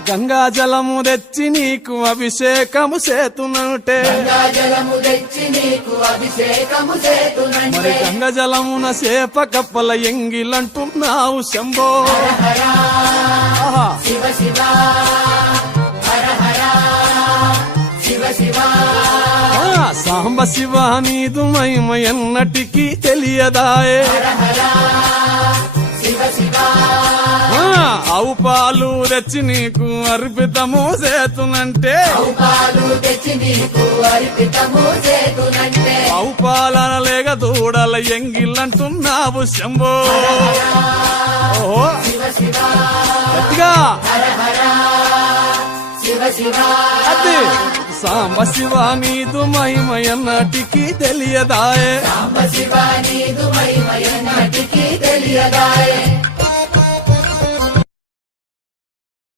గంగా జలము తెచ్చి నీకు అభిషేకము చేతునంటే మరి గంగా జలమున సేప కప్పల ఎంగిలంటున్నావు శంభో సాంబ శివ నీదు మహిమ ఎన్నటికీ తెలియదాయే ఆవు పాలు తెచ్చి నీకు అర్పితము చేతునంటే ఆవు పాలన లేక దూడల ఎంగిలంటున్నావు శంభో ఓహో గట్టిగా అది సాంబ శివ నీదు మహిమ ఎన్నటికీ తెలియదాయే